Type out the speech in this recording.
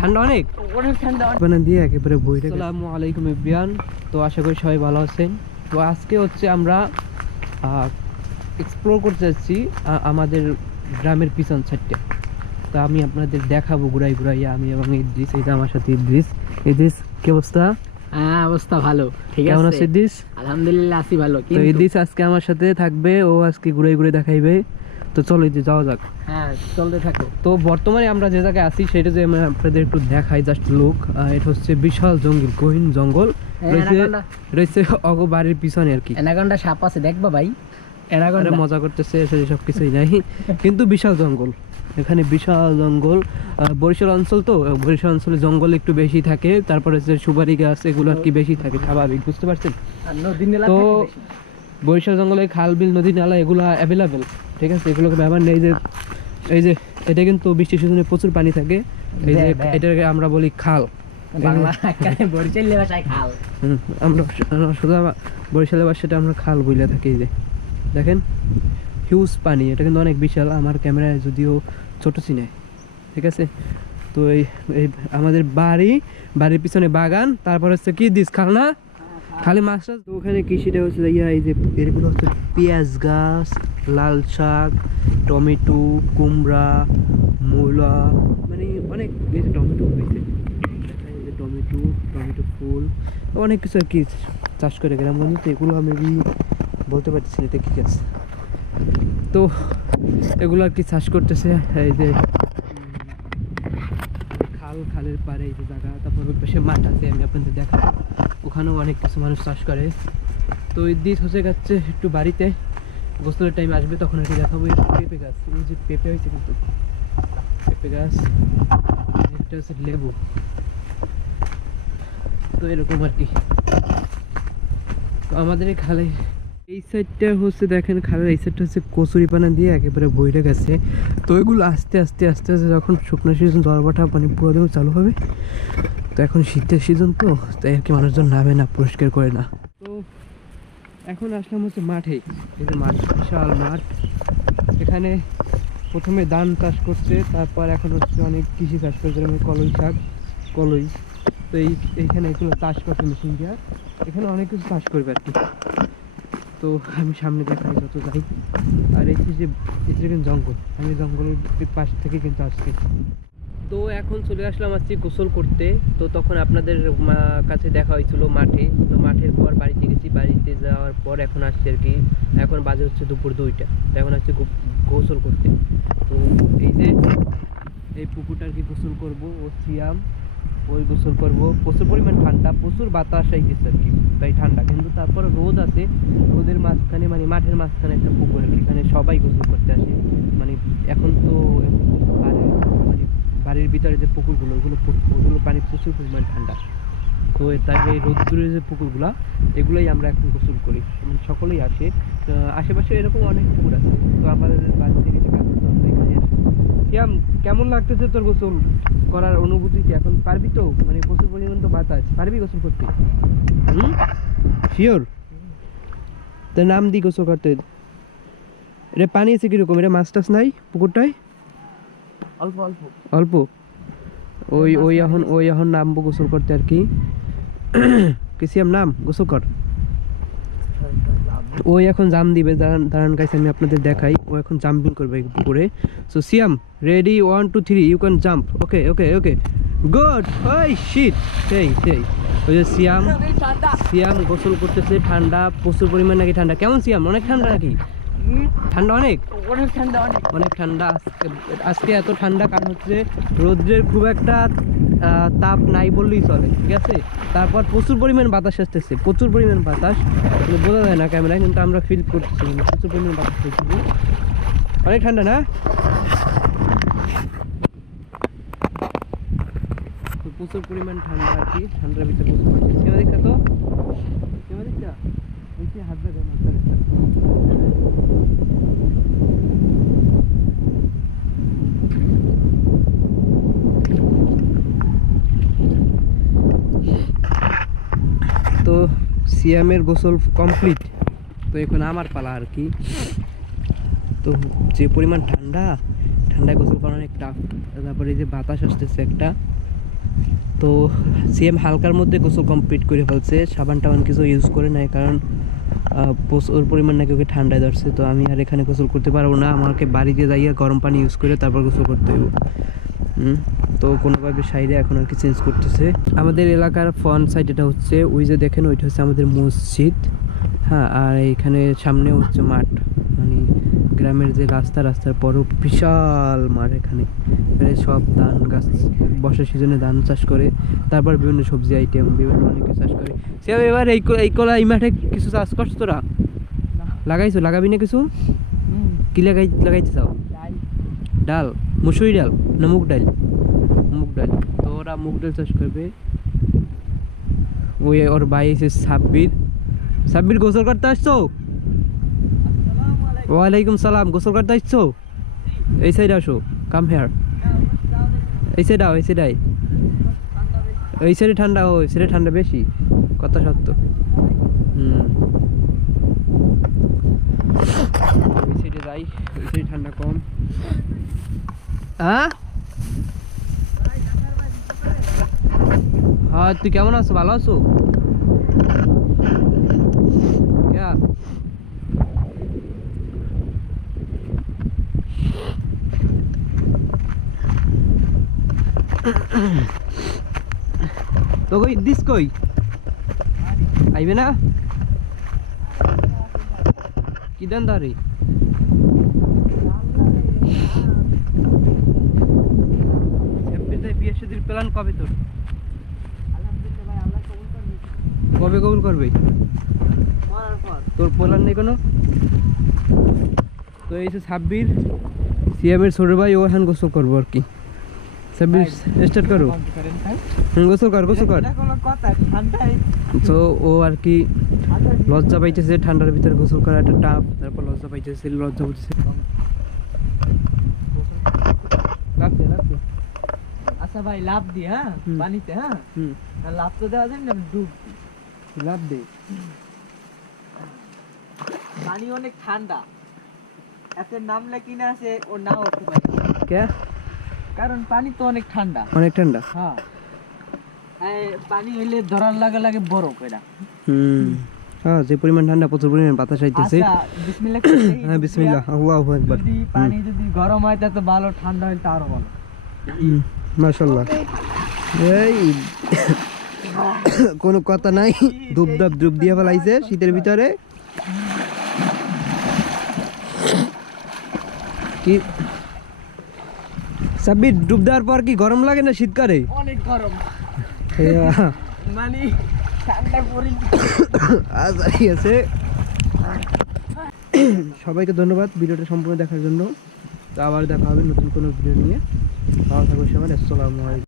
ঠান্ডা অনেক ঠান্ডা দিয়ে একেবারে বইটা। আসসালামু আলাইকুম এভরিওয়ান, তো আশা করি সবাই ভালো আছেন। তো আজকে হচ্ছে আমরা এক্সপ্লোর করতে যাচ্ছি আমাদের গ্রামের পিছন সাইডটা। তো আমি আপনাদের দেখাবো ঘুরাই ঘুরাইয়া, আমি এবং ইদ্রিস। এই যে আমার সাথে ইদ্রিস। ইদ্রিস কি অবস্থা? হ্যাঁ, অবস্থা ভালো। ঠিক আছে, কেমন আছে ইদ্রিস? আলহামদুলিল্লাহ আছি ভালো। তো ইদ্রিস আজকে আমার সাথে থাকবে, ও আজকে ঘুরাই ঘুরে দেখাইবে। তো চলো ইদ্রিস যাওয়া যাক। হ্যাঁ, চলতে থাকো। তো বর্তমানে আমরা যে জায়গায় আছি সেটা যে আমি আপনাদের একটু দেখাই জাস্ট লুক। এটা হচ্ছে বিশাল জঙ্গল, গহীন জঙ্গল রয়েছে অগো বাড়ির পিছনে আর কি। অ্যানাকোন্ডা সাপ আছে, দেখবা ভাই? অ্যানাকোন্ডা মজা করতেছে, সব কিছুই নাই, কিন্তু বিশাল জঙ্গল এখানে, বিশাল জঙ্গল। বরিশাল অঞ্চল, তো বরিশাল অঞ্চলে জঙ্গল একটু বেশি থাকে। তারপরে যে সুপারি গাছ এগুলো আর কি বেশি থাকে, স্বাভাবিক, বুঝতে পারছেন? তো বরিশাল জঙ্গলে খাল বিল নদী নালা এগুলো অ্যাভেলেবেল, ঠিক আছে, এগুলোকে ব্যবহার নেই। যে এই যে এটা কিন্তু বৃষ্টির সিজনে প্রচুর পানি থাকে, এই যে এটাকে আমরা বলি খাল। আমরা সোজা বরিশালের ভাষাটা আমরা খাল বলে থাকি। যে দেখেন হিউজ পানি, এটা কিন্তু অনেক বিশাল। আমার ক্যামেরায় যদিও ছোট চিনায়, ঠিক আছে। তো এই আমাদের বাড়ির পিছনে বাগান, তারপর হচ্ছে কি দিস খাল না, খালি মাছ টাছ। তো ওখানে কৃষিটা হচ্ছে এই যে এগুলো হচ্ছে পেঁয়াজ গাছ, লাল শাক, টমেটো, কুমড়া, মূলা, মানে অনেক এই যে টমেটো হয়েছে, টমেটো ফুল, অনেক কিছু আর কি চাষ করে গ্রামগঞ্জে। তো এগুলো আমি বলতে পারছি না এটা কি গাছ। তো এগুলো আর কি চাষ করতেছে। এই যে খালের পাড়ে এই যে জায়গা, তারপর ওই পাশে মাঠ আছে, আমি আপনাদের দেখাবো। ওখানেও অনেক কিছু মানুষ চাষ করে। তো এই দিক হচ্ছে যাচ্ছে একটু বাড়িতে গোসলের টাইম আসবে, তখন আর কি দেখাবো। পেঁপে গাছ, এই যে পেঁপে হয়েছে, কিন্তু পেঁপে গাছ, একটা হচ্ছে লেবু। তো এরকম আর কি। তো আমাদের এই খালে এই সাইডটা হচ্ছে, দেখেন খালের এই সাইডটা হচ্ছে কচুরিপানা দিয়ে একেবারে বইরে গেছে। তো এগুলো আস্তে আস্তে আস্তে আস্তে যখন শুকনো সিজন দরবাটা মানে পুরো দিন চালু হবে, তো এখন শীতের সিজন, তো তাই আর কি মানুষজন নামে না, পরিষ্কার করে না। তো এখন আসলাম হচ্ছে মাঠে, এই যে মাঠ, বিশাল মাঠ। এখানে প্রথমে ধান চাষ করছে, তারপর এখন হচ্ছে অনেক কৃষি চাষ করছে, যেমন কলই শাক, কলই। তো এইখানে এগুলো চাষ করছে মেশিন দিয়ে, এখানে অনেক কিছু চাষ করবে আর কি। তো আমি সামনে দেখাই যত যাই। আর এই যে কিন্তু জঙ্গল, আমি জঙ্গলের পাশ থেকে কিন্তু আসছি। তো এখন চলে আসলাম আজকে গোসল করতে। তো তখন আপনাদের কাছে দেখা হয়েছিল মাঠে। তো মাঠের পর বাড়িতে গেছি, বাড়িতে যাওয়ার পর এখন আসছি আর কি। এখন বাজে হচ্ছে দুপুর 2টা। তো এখন আসছে গোসল করতে। তো এই যে এই পুকুরটা আর কি গোসল করবো, ও সিয়াম ওই গোসল করবো। প্রচুর পরিমাণ ঠান্ডা, প্রচুর বাতাস আইতেছে আর কি, তাই ঠান্ডা। কিন্তু তারপর রোদ আছে, রোদের মাঝখানে মানে মাঠের মাঝখানে একটা পুকুর, এখানে সবাই গোসল করতে আসে। মানে এখন তো মানে বাড়ির ভিতরে যে পুকুরগুলো, ওগুলো পানি প্রচুর পরিমাণ ঠান্ডা। তো তাই এই রোদ্দুরের যে পুকুরগুলা, এগুলোই আমরা এখন গোসল করি, মানে সকলেই আসে। আশেপাশে এরকম অনেক পুকুর আছে। তো আমাদের বাড়ি থেকে যে কাজ করতে হবে এখানে আসে। কেমন লাগতেছে তোর গোসল করার অনুভূতি? এখন পারবি তো? মানে প্রচুর পরিমাণ তো বাতাস, পারবি গোসল করতে? শিওর? তোর নাম দি গোসল করতে। এটা পানি আছে কিরকম? এটা মাছ টাছ নাই পুকুরটায়? অল্প অল্প অল্প। ওই এখন নামবো গোসল করতে আর কি। কিসিয়াম নাম, গোসল কর। ওই এখন জাম দিবে, দাঁড়ান গাইস, আমি আপনাদের দেখাই। ও এখন জাম্পিং করবে পুকুরে। So Siam, ready, 1 2 3, you can jump. Okay okay okay, good. ওই শিট, সেই ওই যে সিয়াম গোসল করতেছে। ঠান্ডা প্রচুর পরিমাণ নাকি? ঠান্ডা কেমন সিয়াম? অনেক ঠান্ডা নাকি? ঠান্ডা অনেক ঠান্ডা। আজকে এত ঠান্ডা কারণ হচ্ছে রৌদ্রের খুব একটা তাপ নাই বললেই চলে, ঠিক আছে। তারপর প্রচুর পরিমাণ বাতাস আসতেছে, প্রচুর পরিমাণ বাতাস, বোঝা যায় না ক্যামেরায়, কিন্তু আমরা ফিল করতেছি প্রচুর পরিমাণ বাতাস আসতেছে। অনেক ঠান্ডা না? প্রচুর পরিমাণ ঠান্ডা আর কি, ঠান্ডার ভিতরে প্রচুর পাচ্ছি। সীমা দেখা তো, সীমা দেখা হাত দেখা তো সিয়ামের গোসল কমপ্লিট। তো এখন আমার পালা আর কি। তো যে পরিমাণ ঠান্ডায় গোসল করা অনেক টাফ। তারপরে এই যে বাতাস আসতেছে একটা, তো সিএম হালকার মধ্যে গোসল কমপ্লিট করে ফেলছে, সাবান টাবান কিছু ইউজ করে নাই, কারণ প্রচুর পরিমাণ নাকি ওকে ঠান্ডায় ধরছে। তো আমি আর এখানে গোসল করতে পারবো না, আমাকে বাড়িতে যাইয়া গরম পানি ইউজ করে তারপর গোসল করতে হইব। তো কোনোভাবে সাইডে এখন আর কি চেঞ্জ করতেছে। আমাদের এলাকার ফ্রন্ট সাইড এটা হচ্ছে, ওই যে দেখেন ওইটা হচ্ছে আমাদের মসজিদ। হ্যাঁ, আর এইখানে সামনে হচ্ছে মাঠ, মানে গ্রামের যে রাস্তার পরও বিশাল মাঠ। এখানে সব ধান গাছ, বর্ষার সিজনে ধান চাষ করে, তারপর বিভিন্ন সবজি আইটেম বিভিন্ন অনেক কিছু চাষ করে। সে এবার এই কলা এই মাঠে কিছু চাষ করছো তোরা? লাগাইছো? লাগাবি না কিছু? কি লাগাইতে চাও? ডাল, মুসুরি ডাল না মুগ ডাল? মুগ ডাল। তো ওরা মুগ ডাল চাষ করবে। ওই ওর ভাই এসে সাব্বির গোসল করতে আসছো? ওয়ালাইকুম সালাম। গোসল করতে আসছো? এই সাইড আসো, কাম হেয়ার। এই সাইড আও, এই সাইড আই। এই সাইডে ঠান্ডা, ওই সাইডে ঠান্ডা বেশি, কথা সত্য। ওই সাইডে যাই, ওই সাইডে ঠান্ডা কম। হ্যাঁ হ্যাঁ, তুই কেমন আছো? ভালো আছো? তো কই দিস, কই আইবে না? কি দেন ধারে? বিয়ে শাদীর প্ল্যান কবে তোর? কবে কবুল করবে? তোর প্ল্যান নেই কোনো? তো এই যে সাব্বির, সিএমের ছোট ভাই, ও এখন গোসল করবো আর কি। সাব্বির স্টার্ট করো। গোসল কর, গোসল কর। তো ও আর কি লজ্জা পাইতেছে ঠান্ডার ভিতরে গোসল করা একটা টাফ, তারপর লজ্জা পাইতেছে, লজ্জা করতেছে। আচ্ছা ভাই, লাভ দি। হ্যাঁ, পানিতে। হ্যাঁ, লাভ তো দেওয়া যায় না, ডুব লাভ দে। পানি অনেক ঠান্ডা, এত নামলে কিনা আছে ও নাও কে? কারণ পানি তো অনেক ঠান্ডা, অনেক ঠান্ডা। হ্যাঁ, পানি হইলে ধরার লাগে লাগে বরফ এটা। হ্যাঁ, যে পরিমাণ ঠান্ডা, প্রচুর পরিমাণ বাতাস আইতেছে। আচ্ছা, বিসমিল্লাহ করে দেই। হ্যাঁ, বিসমিল্লাহ, আল্লাহু আকবার। যদি পানি যদি গরম হয় তা তো ভালো, ঠান্ডা হইলে তো আরো ভালো। মাশাআল্লাহ। এই কোনো কথা নাই, ডুব দিয়ে ফেলাইছে শীতের ভিতরে। কি সাব্বির, ডুব দেওয়ার পর কি গরম লাগে না শীত করে? অনেক গরম, মানে ঠান্ডা পড়ি। আচ্ছা, ঠিক আছে। সবাইকে ধন্যবাদ ভিডিওটা সম্পূর্ণ দেখার জন্য। তো আবার দেখা হবে নতুন কোনো ভিডিও নিয়ে। ভালো থাকবে সবাই। আসসালামু আলাইকুম।